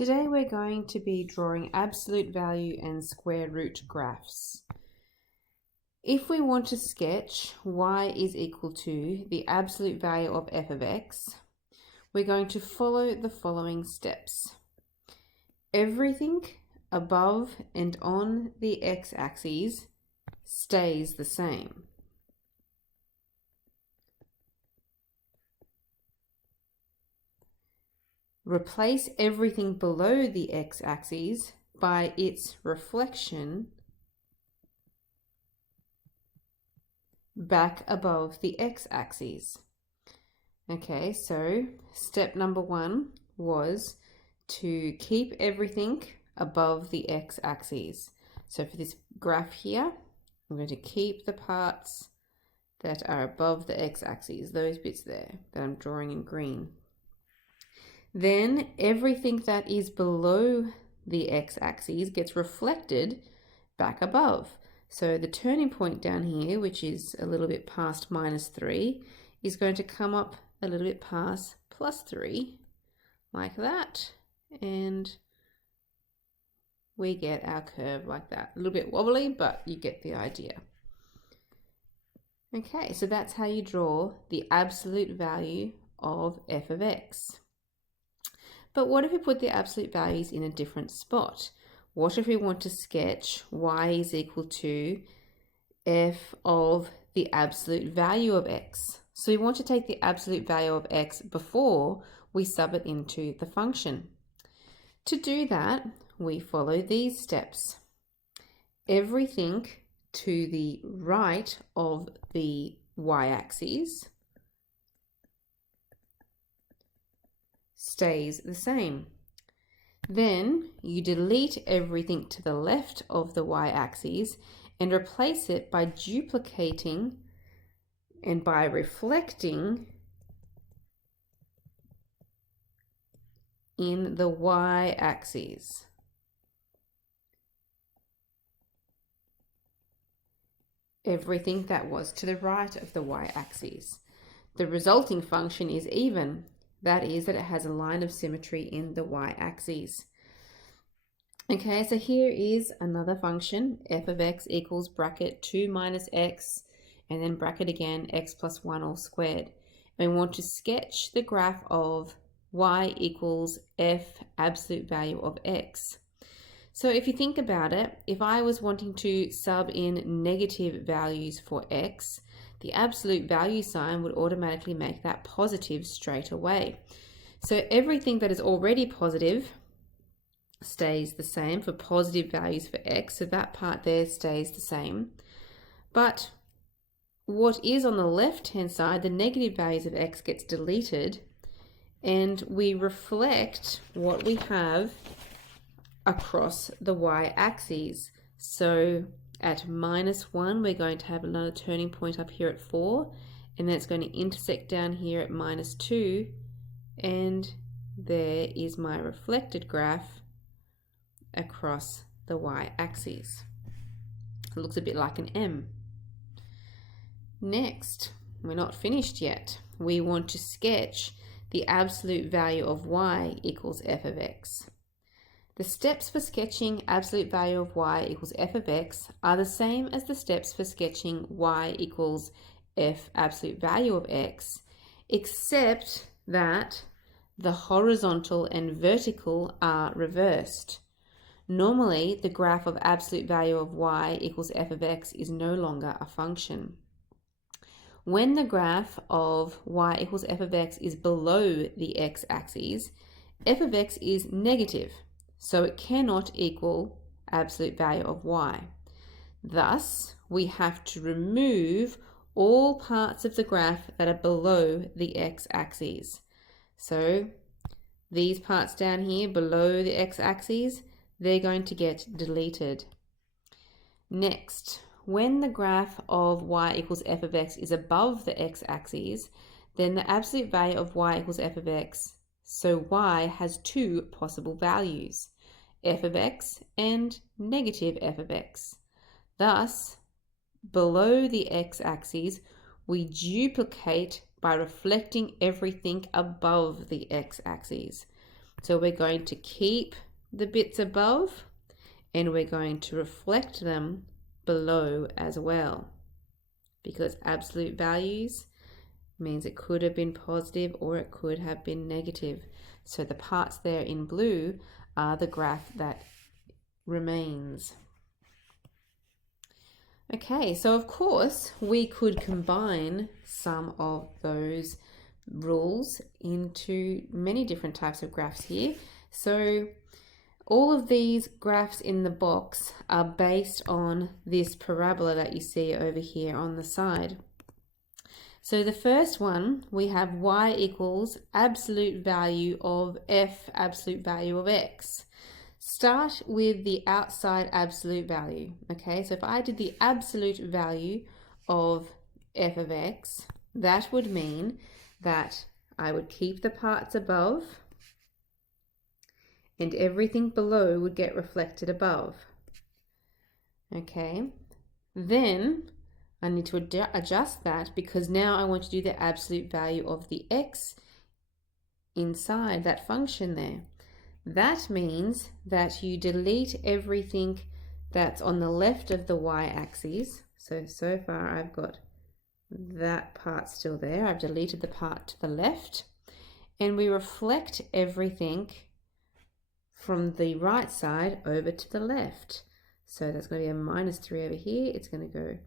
Today we're going to be drawing absolute value and square root graphs. If we want to sketch y is equal to the absolute value of f of x, we're going to follow the following steps. Everything above and on the x-axis stays the same. Replace everything below the x-axis by its reflection back above the x-axis. Okay, so step number one was to keep everything above the x-axis. So for this graph here, I'm going to keep the parts that are above the x-axis, those bits there that I'm drawing in green. Then everything that is below the x-axis gets reflected back above. So the turning point down here, which is a little bit past -3, is going to come up a little bit past +3, like that. And we get our curve like that. A little bit wobbly, but you get the idea. Okay, so that's how you draw the absolute value of f of x. But what if we put the absolute values in a different spot? What if we want to sketch y is equal to f of the absolute value of x? So we want to take the absolute value of x before we sub it into the function. To do that, we follow these steps. Everything to the right of the y-axis stays the same. Then you delete everything to the left of the y-axis and replace it by duplicating and by reflecting in the y-axis. Everything that was to the right of the y-axis. The resulting function is even. That is that it has a line of symmetry in the y-axis. Okay, so here is another function, f of x equals bracket 2 minus x, and then bracket again, x plus 1 all squared. And we want to sketch the graph of y equals f absolute value of x. So if you think about it, if I was wanting to sub in negative values for x, the absolute value sign would automatically make that positive straight away. So everything that is already positive stays the same for positive values for x, so that part there stays the same. But what is on the left-hand side, the negative values of x gets deleted, and we reflect what we have across the y-axis. So at -1, we're going to have another turning point up here at 4, and then it's going to intersect down here at -2, and there is my reflected graph across the y-axis. It looks a bit like an M. Next, we're not finished yet. We want to sketch the absolute value of y equals f of x. The steps for sketching absolute value of y equals f of x are the same as the steps for sketching y equals f absolute value of x, except that the horizontal and vertical are reversed. Normally, the graph of absolute value of y equals f of x is no longer a function. When the graph of y equals f of x is below the x-axis, f of x is negative, so it cannot equal absolute value of y. Thus, we have to remove all parts of the graph that are below the x-axis. So these parts down here below the x-axis, they're going to get deleted. Next, when the graph of y equals f of x is above the x-axis, then the absolute value of y equals f of x, so y has two possible values, f of x and negative f of x. Thus, below the x-axis, we duplicate by reflecting everything above the x-axis. So we're going to keep the bits above and we're going to reflect them below as well, because absolute values means it could have been positive or it could have been negative. So the parts there in blue are the graph that remains. Okay, so of course we could combine some of those rules into many different types of graphs here. So all of these graphs in the box are based on this parabola that you see over here on the side. So the first one, we have y equals absolute value of f, absolute value of x. Start with the outside absolute value. Okay, so if I did the absolute value of f of x, that would mean that I would keep the parts above and everything below would get reflected above. Okay, then I need to adjust that because now I want to do the absolute value of the x inside that function there. That means that you delete everything that's on the left of the y-axis. So far I've got that part still there. I've deleted the part to the left, and we reflect everything from the right side over to the left. So that's going to be a -3 over here. It's going to go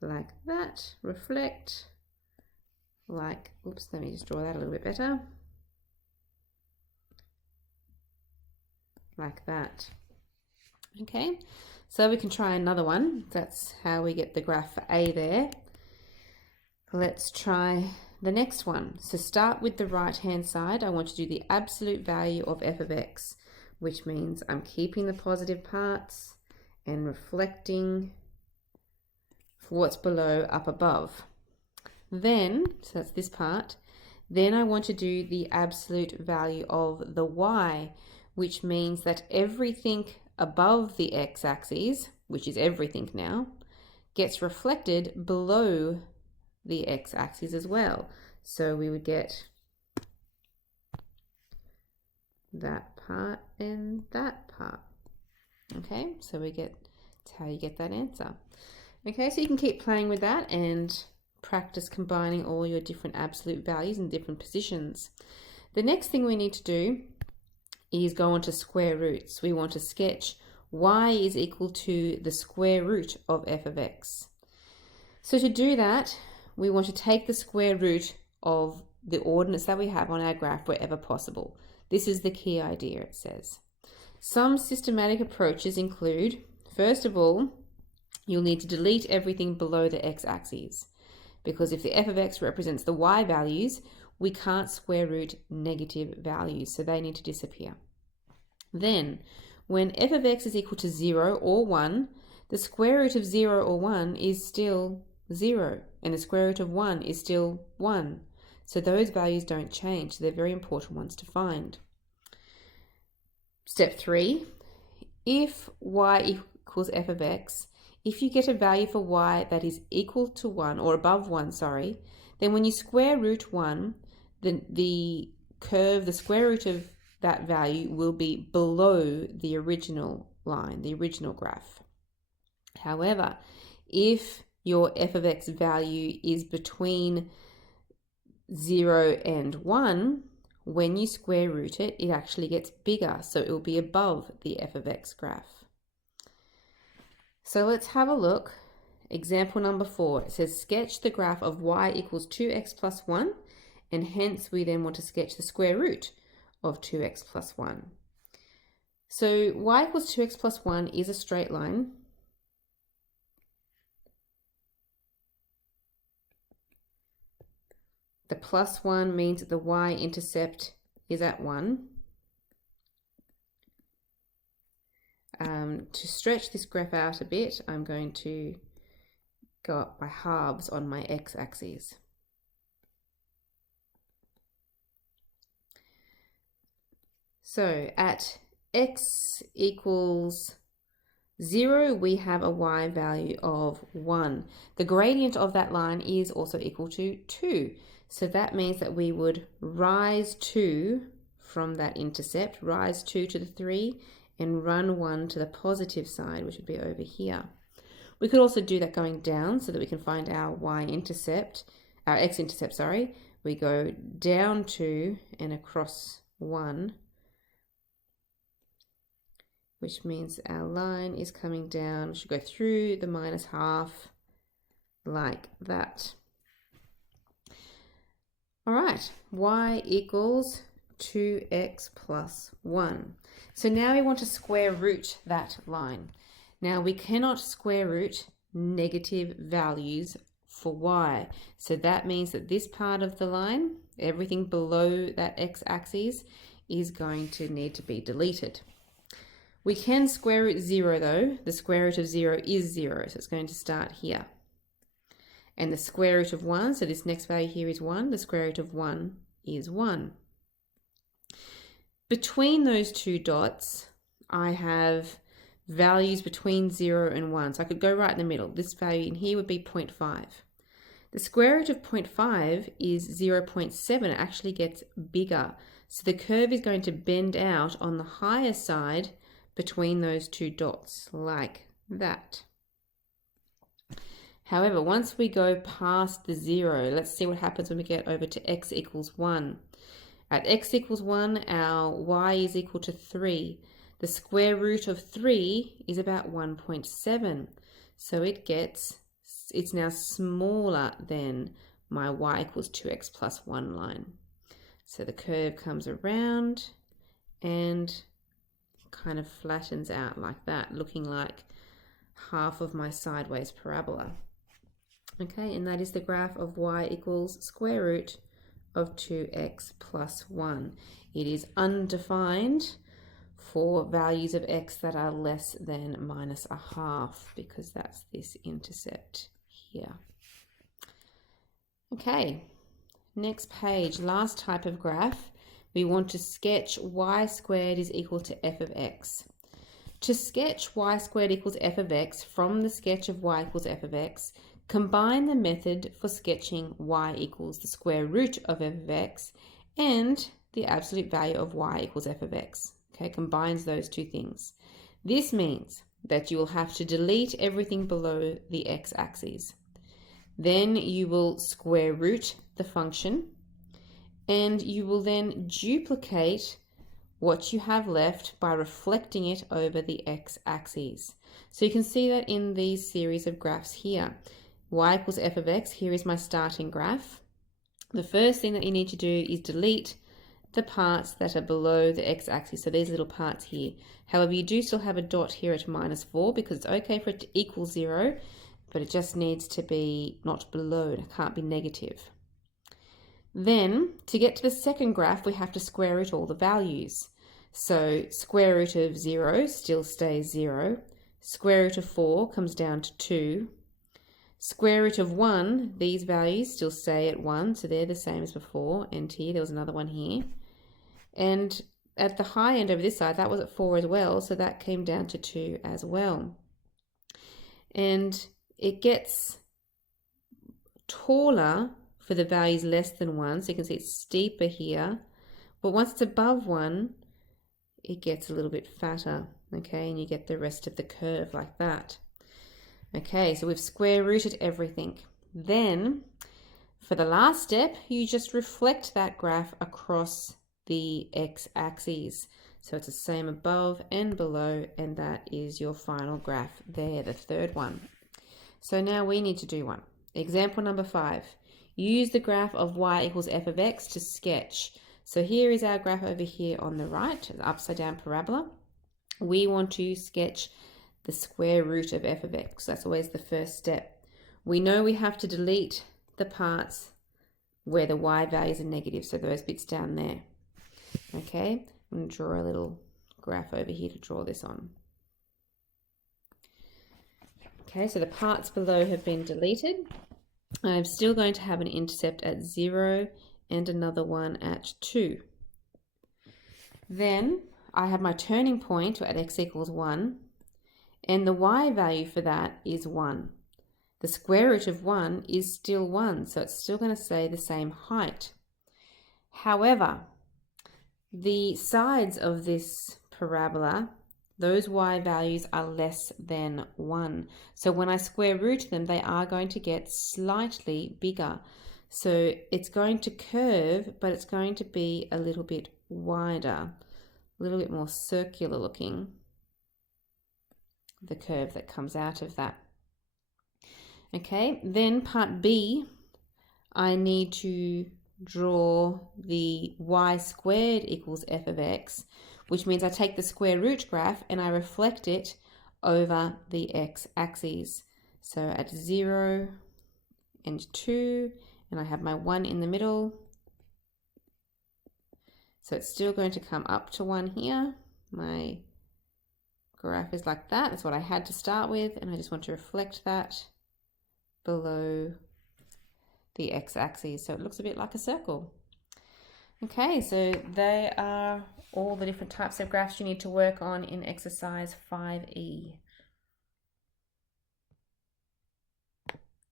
like that, reflect, like, oops, let me just draw that a little bit better. Like that. Okay, so we can try another one. That's how we get the graph for A there. Let's try the next one. So start with the right hand side. I want to do the absolute value of f of x, which means I'm keeping the positive parts and reflecting what's below up above. Then, so that's this part, then I want to do the absolute value of the y, which means that everything above the x-axis, which is everything now, gets reflected below the x-axis as well. So we would get that part and that part. Okay, so that's how you get that answer. Okay, so you can keep playing with that and practice combining all your different absolute values in different positions. The next thing we need to do is go on to square roots. We want to sketch y is equal to the square root of f of x. So to do that, we want to take the square root of the ordinates that we have on our graph wherever possible. This is the key idea, it says. Some systematic approaches include, first of all, you'll need to delete everything below the x-axis, because if the f of x represents the y values, we can't square root negative values, so they need to disappear. Then, when f of x is equal to 0 or 1, the square root of 0 or 1 is still 0, and the square root of 1 is still 1. So those values don't change. They're very important ones to find. Step 3, if y equals f of x, if you get a value for y that is equal to 1, or above 1, sorry, then when you square root 1, the curve, the square root of that value will be below the original line, the original graph. However, if your f of x value is between 0 and 1, when you square root it, it actually gets bigger, so it will be above the f of x graph. So let's have a look. Example number 4, it says sketch the graph of y equals 2x plus 1, and hence we then want to sketch the square root of 2x plus 1. So y equals 2x plus 1 is a straight line. The plus 1 means that the y-intercept is at 1. To stretch this graph out a bit, I'm going to go up by halves on my x-axis. So at x equals 0, we have a y value of 1. The gradient of that line is also equal to 2. So that means that we would rise 2 from that intercept, rise 2 to the 3, and run 1 to the positive side, which would be over here. We could also do that going down so that we can find our y-intercept, our x-intercept, sorry. We go down 2 and across 1, which means our line is coming down. We should go through the minus half like that. All right, y equals 2x plus 1. So now we want to square root that line. Now we cannot square root negative values for y. So that means that this part of the line, everything below that x-axis, is going to need to be deleted. We can square root 0 though. The square root of 0 is 0, so it's going to start here. And the square root of 1, so this next value here is 1, the square root of 1 is 1. Between those two dots, I have values between 0 and 1. So I could go right in the middle. This value in here would be 0.5. The square root of 0.5 is 0.7. It actually gets bigger. So the curve is going to bend out on the higher side between those two dots, like that. However, once we go past the 0, let's see what happens when we get over to x equals 1. At x equals 1, our y is equal to 3. The square root of 3 is about 1.7. So it's now smaller than my y equals 2x plus 1 line. So the curve comes around and kind of flattens out like that, looking like half of my sideways parabola. Okay, and that is the graph of y equals square root of 2x plus 1. It is undefined for values of x that are less than minus a half, because that's this intercept here. Okay, next page, last type of graph. We want to sketch y squared is equal to f of x. To sketch y squared equals f of x from the sketch of y equals f of x, combine the method for sketching y equals the square root of f of x and the absolute value of y equals f of x. Okay, combines those two things. This means that you will have to delete everything below the x-axis. Then you will square root the function, and you will then duplicate what you have left by reflecting it over the x-axis. So you can see that in these series of graphs here. Y equals f of x, here is my starting graph. The first thing that you need to do is delete the parts that are below the x-axis, so these little parts here. However, you do still have a dot here at -4 because it's okay for it to equal 0, but it just needs to be not below, it can't be negative. Then, to get to the second graph, we have to square root all the values. So square root of 0 still stays 0. Square root of 4 comes down to 2. Square root of 1, these values still stay at 1, so they're the same as before. And here, there was another one here. And at the high end over this side, that was at 4 as well, so that came down to 2 as well. And it gets taller for the values less than 1, so you can see it's steeper here. But once it's above 1, it gets a little bit fatter, okay? And you get the rest of the curve like that. Okay, so we've square rooted everything. Then, for the last step, you just reflect that graph across the x-axis. So it's the same above and below, and that is your final graph there, the third one. So now we need to do one. Example number 5. Use the graph of y equals f of x to sketch. So here is our graph over here on the right, the upside down parabola. We want to sketch the square root of f of x. That's always the first step. We know we have to delete the parts where the y values are negative, so those bits down there. Okay, I'm going to draw a little graph over here to draw this on. Okay, so the parts below have been deleted. I'm still going to have an intercept at 0 and another one at 2. Then I have my turning point at x equals 1. And the y value for that is 1. The square root of 1 is still 1, so it's still going to stay the same height. However, The sides of this parabola, those y values are less than 1. So when I square root them, they are going to get slightly bigger. So it's going to curve, but it's going to be a little bit wider, a little bit more circular looking, the curve that comes out of that. Okay, then part B, I need to draw the y squared equals f of x, which means I take the square root graph and I reflect it over the x-axis. So at 0 and 2, and I have my 1 in the middle. So it's still going to come up to 1 here. My graph is like that. That's what I had to start with, and I just want to reflect that below the x-axis, so it looks a bit like a circle. Okay, so they are all the different types of graphs you need to work on in exercise 5E.